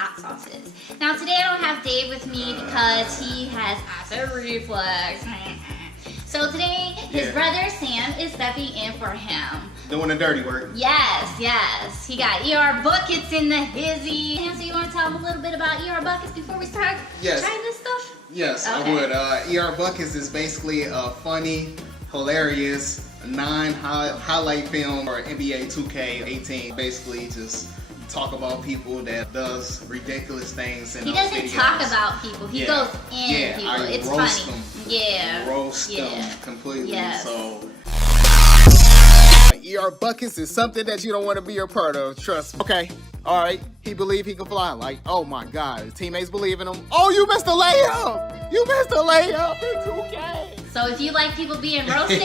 hot sauces. Now today I don't have Dave with me because he has acid reflux. So today his brother Sam is stepping in for him. Doing the dirty work. Yes. He got ER buckets in the hizzy. So you want to tell him a little bit about ER buckets before we start trying this stuff? Yes, okay. I would. ER buckets is basically a funny, hilarious 9-highlight film for NBA 2K18. Basically just talk about people that does ridiculous things in those videos. He doesn't talk about people. He goes in people. It's roast funny. Them. Roast them completely. Yes. So ER buckets is something that you don't want to be a part of, trust me. Okay, all right, he believed he could fly. Like, oh my God, his teammates believe in him. Oh, you missed a layup! You missed a layup in 2K. So if you like people being roasted,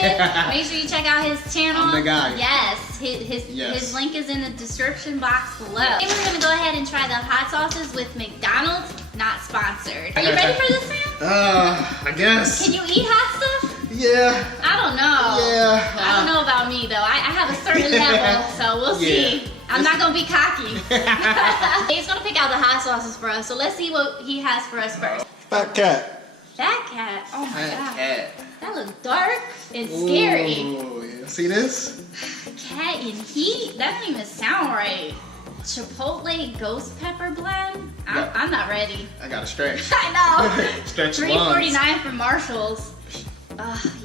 make sure you check out his channel. I'm the guy. Yes, his link is in the description box below. And we're gonna go ahead and try the hot sauces with McDonald's, not sponsored. Are you ready for this, Sam? I guess. Can you eat hot stuff? Yeah. I don't know. Yeah. I don't know about me though. I have a certain level, so we'll see. I'm not gonna be cocky. He's gonna pick out the hot sauces for us, so let's see what he has for us first. Fat cat. Fat cat. Oh my God. Cat. That looks dark and scary. Ooh, yeah. See this? Cat in heat? That doesn't even sound right. Chipotle ghost pepper blend? I'm not ready. I gotta stretch. I know. Stretch the lungs. $3.49 from Marshalls.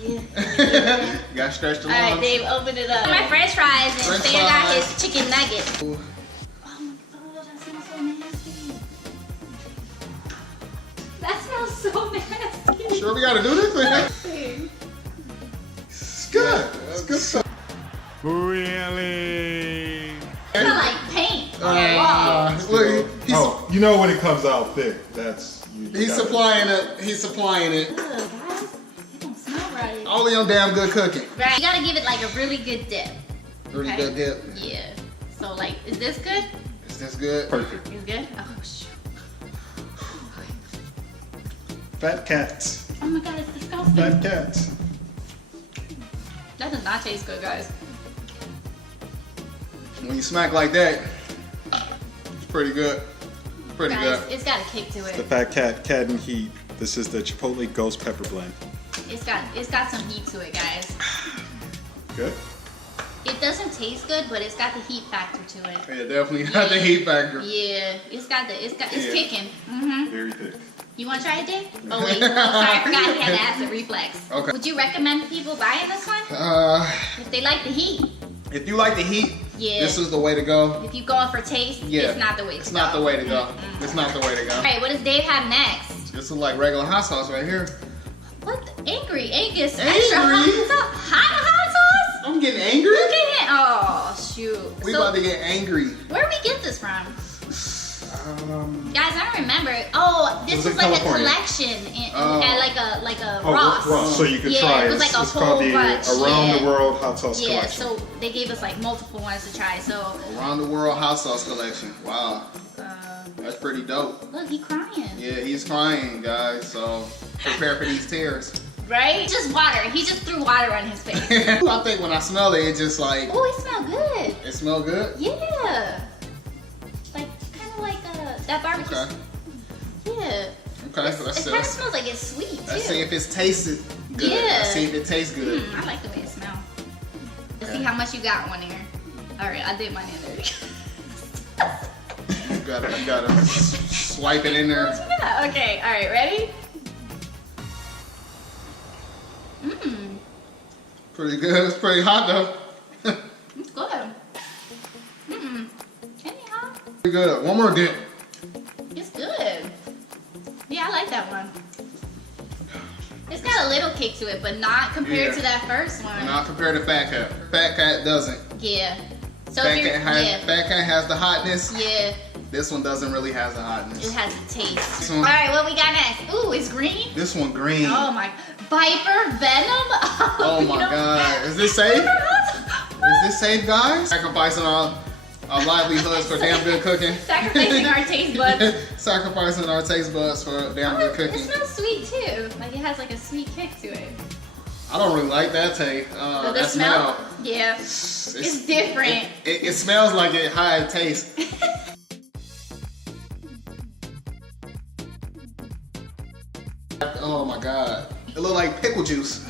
Yeah. Gotta stretch the lungs. Alright, Dave, open it up. My french fries and Sam got his chicken nuggets. Ooh. Oh my God, that smells so nasty. That smells so nasty. Sure we gotta do this? It's good. It's good stuff. Really? It smells like paint on the wall. Look, you know when it comes out thick, that's... He's supplying it. He's supplying it. Ugh, guys, it don't smell right. Only on damn good cooking. Right, you gotta give it like a really good dip. Really good dip. Yeah. So like, is this good? Is this good? Perfect. It's good? Oh shoot. Fat cats. Oh my God, it's disgusting. Fat cats. That does not taste good, guys. When you smack like that, it's pretty good. Pretty Guys, good. it's got a kick to The it. fat cat in heat. This is the Chipotle Ghost Pepper Blend. It's got some heat to it, guys. Good? It doesn't taste good, but it's got the heat factor to it. Yeah, definitely got the heat factor. Yeah, it's kicking. Very thick. You want to try it, Dave? Oh wait, sorry, I forgot he had acid reflux. Okay. Would you recommend people buying this one? If they like the heat. If you like the heat, this is the way to go. If you're going for taste, it's not the way to go. It's not the way to go. It's not the way to go. All right, what does Dave have next? This is like regular hot sauce right here. What? Angry Angus Angry? extra hot sauce? I'm getting angry. Look at him. Oh shoot. We about to get angry. Where did we get this from? Guys, I don't remember. Oh, this was like California. a collection at like a Ross. Ross, so you could try it. it. Was like a it's whole called the bunch. Around the World Hot Sauce Yeah, Collection. so they gave us like multiple ones to try. So Around the World Hot Sauce Collection. Wow. That's pretty dope. look, he crying. Yeah, he's crying, guys. So prepare for these tears. Right? Just water. He just threw water on his face. I think when I smell it, it just like... Oh, it smells good. It smell good? Yeah. Like, kind of like that barbecue. Okay. Yeah. Okay, so It kind of smells like it's sweet, too. let's see if it's tasted good. Yeah. Let's see if it tastes good. I like the way it smells. Let's see how much you got one here. Alright, I did mine in there. You gotta swipe it in there. Yeah, okay, alright, ready? Mmm, Pretty good. It's pretty hot though. it's good. Mmm, anyhow, Pretty good. One more dip. it's good. Yeah, I like that one. It's got a little kick to it, but not compared to that first one. Not compared to Fat Cat. Fat Cat doesn't. Yeah. So Fat if you're, Fat Cat has the hotness. yeah, This one doesn't really have the hotness. it has the taste. This one- Alright, what we got next? Ooh, it's green. This one green. Oh my, Viper Venom? Oh my God. Is this safe? Is this safe, guys? Sacrificing our livelihoods for damn good cooking. Sacrificing our taste buds. Sacrificing our taste buds for damn good It cooking. smells sweet too. Like it has like a sweet kick to it. I don't really like that taste. The That smell? smell. Yeah. It's different. It smells like it high taste. Oh my god. It look like pickle juice.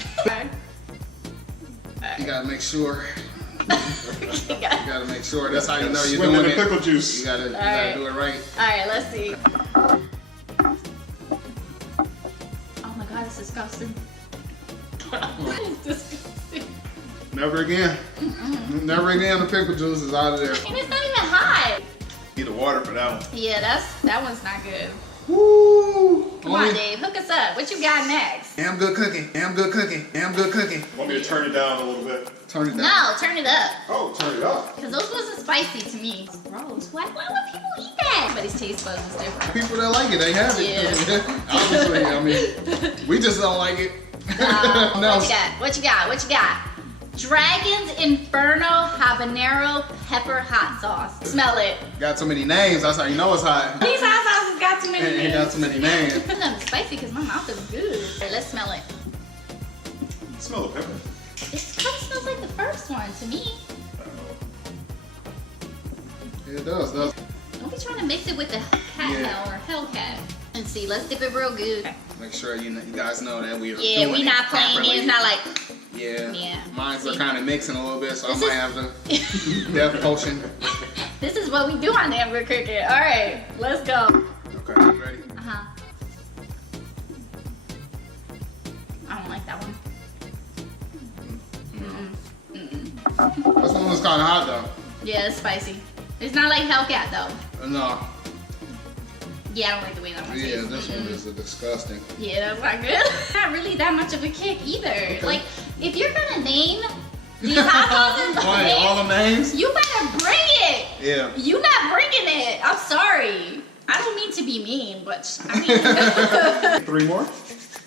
You gotta make sure. You gotta make sure. That's how you know you're Swim in doing the it. pickle juice. You gotta do it right. Alright, let's see. Oh my god, it's disgusting. It's disgusting. Never again. Never again. The pickle juice is out of there. And it's not even hot. Need the water for that one. Yeah, that one's not good. Woo! Come on, Dave, hook us up. What you got next? Damn good cooking. Damn good cooking. Damn good cooking. Want me to turn it down a little bit? Turn it down. No, turn it up. Oh, turn it up. Because those wasn't spicy to me. Gross. Why would people eat that? Everybody's taste buds is different. People that like it, they have it. Yeah. Obviously, I mean, we just don't like it. What you got? What you got? What you got? Dragon's Inferno Habanero Pepper Hot Sauce. Smell it. Got too many names. That's how you know it's hot. These hot sauces got too many It names. got too many names. It's not spicy because my mouth is good. Okay, let's smell it. Smell the pepper. It kind of smells like the first one to me. It does. Don't be trying to mix it with the cat Yeah. hell or Hellcat. Let's see. Let's dip it real good. Make sure you guys know that we are Yeah, doing we it not playing properly. it. It's not like. Yeah. Yeah. Mine's are See? kind of mixing a little bit, so I This might is- have to death potion. This is what we do on Damn Good Cooking. All right, let's go. Okay, you ready? I don't like that one. This one was kind of hot though. Yeah, it's spicy. It's not like Hellcat though. No. Yeah, I don't like the way that one Yeah, tastes. this one is disgusting. Yeah, that's not good. Not really that much of a kick either. Like, if you're gonna name these hot sauces, Wait, all the names? you better bring it. Yeah. You not bringing it. I'm sorry. I don't mean to be mean, but I mean, 3 more,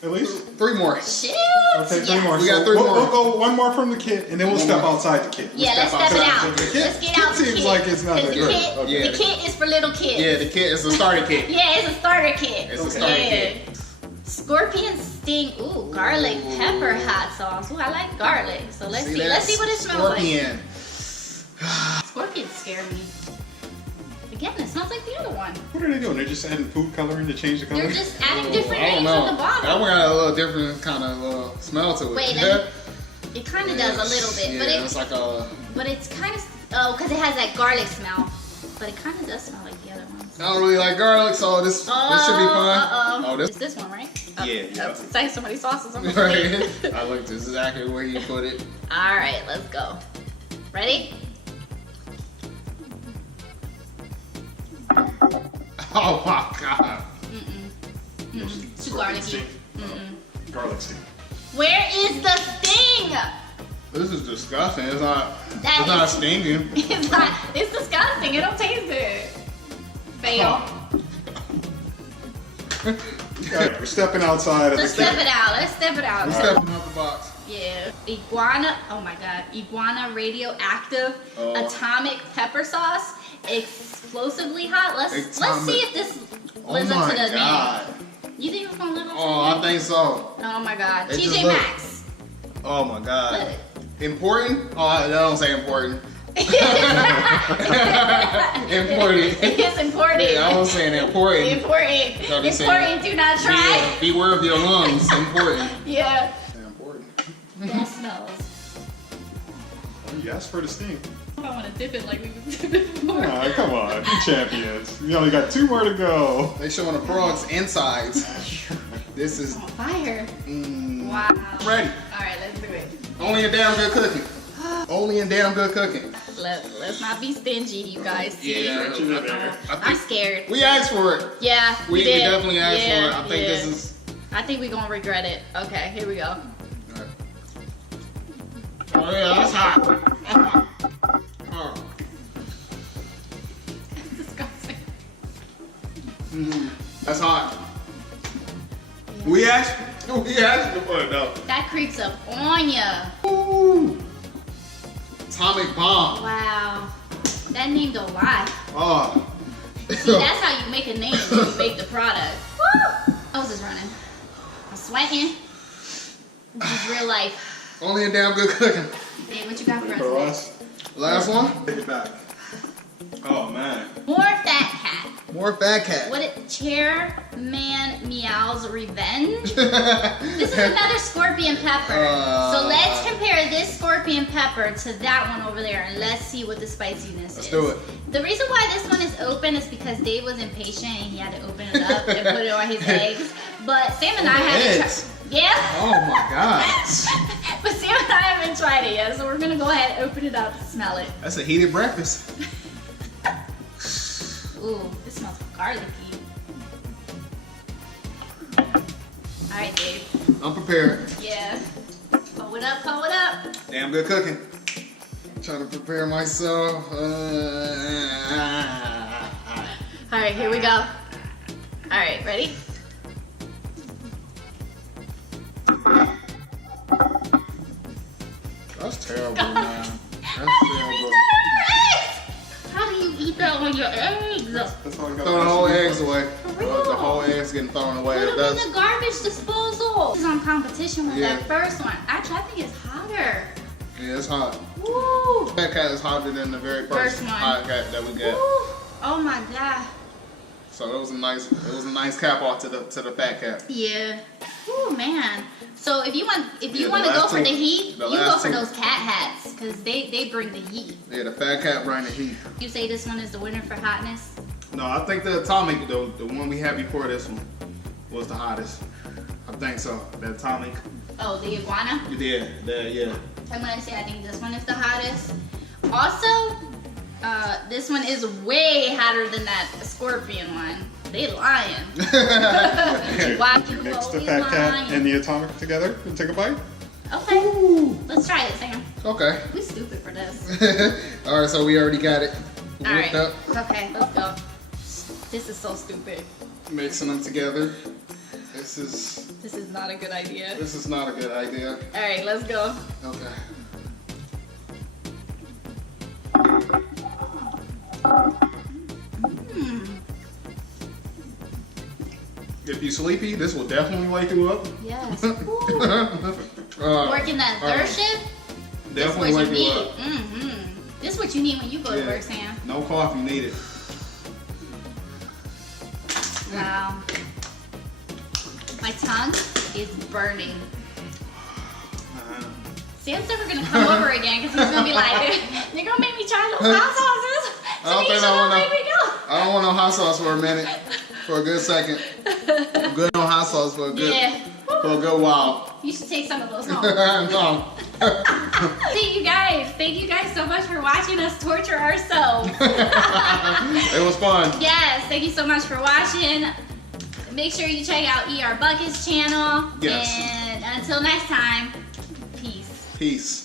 at least. 3 more. shoot. Okay, 3 Yes. more. We got So 3 more. We'll go 1 more from the kit, and then we'll One step more. outside the kit. Yeah, let's step it out. The kit- Let's get kit out the seems kit. like it's not 'Cause that the great. kit, Okay. the kit is for little kids. Yeah, the kit is a starter kit. Yeah, it's a starter kit. It's a starter kit. Scorpion sting. Ooh, garlic pepper hot sauce. Ooh, I like garlic. So let's see. that? Let's see what it smells Scorpion. like. Scorpions scare me. Again, it smells like the other one. What are they doing? They're just adding food coloring to change the color? They're just adding different I don't names on know. the bottom. That one got a little different kind of smell to it. Wait, it kind of does a little bit, Yeah, it's like a. but it's kind of because it has that garlic smell. But it kind of does smell like the other ones. I don't really like garlic, so this should be fun. Uh-oh. Oh, It's this one, right? Oh, Yeah, yeah. It's like so many sauces on the plate. Right. I looked exactly where you put it. All right, let's go. Ready? Oh my god. Too garlicky. Sting. Garlic sting. Where is the sting? This is disgusting. It's not. That It's not is- stinging. It's not. It's disgusting. It don't taste good. Fail. Alright, we're stepping outside of Let's the kit. step it out. Let's step it out. I'm stepping out the box. Yeah. Iguana. Oh my god. Iguana radioactive Oh. atomic pepper sauce. Explosively hot. Let's see Atomic. if this Oh lives my up to the god. name. You think it's gonna live up to Oh, the I name? think so. Oh my god. It just TJ look- Maxx. Oh my god. Look. Important? Oh, I don't say important. Important. It's important. Yeah, I was saying important. Important. Gotta be saying- Important. Do not try. Yeah, beware of your lungs. Important. Yeah. Important. That smells. Oh, you asked for the sting. I want to dip it like we was dipping before. Ah, come on, you champions. You only got 2 more to go. They showing the frog's insides. This is On fire. Wow. ready. All right, let's do it. Only in damn good cooking. Only in damn good cooking. Let's not be stingy, you guys. See? Yeah. I'm scared. We asked for it. Yeah, We did. definitely asked Yeah, for it. I think yeah. this is. I think we're gonna regret it. Okay, here we go. Oh yeah, that's hot. Oh. It's disgusting. That's hot. We asked for it though. That creeps up on ya. Ooh. Atomic bomb. Wow. That name don't lie. Oh. See, that's how you make a name when you make the product. Woo! I was just running. I'm sweating. This is real life. Only in damn good cooking. Hey, what you got for For us? us, Last one. take it back. Oh man. More fat cat. More fat cat. What it Chairman Meow's Revenge? This is another scorpion pepper. So let's compare this scorpion pepper to that one over there and let's see what the spiciness is. Let's do it. The reason why this one is open is because Dave was impatient and he had to open it up and put it on his eggs. But Sam and I haven't tried. Yeah? Oh my god. But Sam and I haven't tried it yet, so we're gonna go ahead and open it up and smell it. That's a heated breakfast. Ooh, this smells garlicky. Alright, Dave. I'm prepared. Yeah. Pull it up, pull it up. Damn good cooking. Trying to prepare myself. Alright, here we go. Alright, ready? That's terrible, man. That's terrible. How do you eat that on your eggs? That's all I got. Throw the whole eggs away. For real? The whole eggs getting thrown away. Put them That's, in the garbage disposal. This is on competition with Yeah. that first one. Actually, I think it's hotter. yeah, it's hot. Woo! That cat is hotter than the very first First one. hot cat that we Woo! got. Oh my god. So it was a nice cap off to the fat cat. Yeah. Ooh, man. So if you want Yeah, to the go last for two- the heat, the you go last for two. those cat hats because they bring the heat. Yeah, the fat cat bring the heat. You say this one is the winner for hotness? No, I think the atomic, the one we had before this one, was the hottest. I think so. The atomic. Oh, the iguana? Yeah, yeah. I'm gonna say I think this one is the hottest. Also, this one is way hotter than that scorpion one. They lying. Why you Mix the always fat cat lying? and the atomic together and take a bite. Okay, let's try it, Sam. Okay. We stupid for this. All right, so we already got it All right. whipped up. Okay, let's go. This is so stupid. Mixing them together. This is not a good idea. not a good idea. All right, let's go. Okay. If you're sleepy, this will definitely wake you up. Yes. Working Working that third shift. This is what Definitely you wake you need. up. This is what you need when you go to Yeah. work, Sam. No coffee needed. Wow. My tongue is burning. Sam's never gonna come over again because he's gonna be like, "You're gonna make me try those hot sauces." I don't So think you I wanna- make me go. I don't want no hot sauce for a minute. For a good second. I'm good on hot sauce for a good Yeah. for a good while. You should take some of those home. No. Thank you guys. Thank you guys so much for watching us torture ourselves. It was fun. Yes, thank you so much for watching. Make sure you check out ER Bucket's channel. Yes. And until next time, peace. Peace.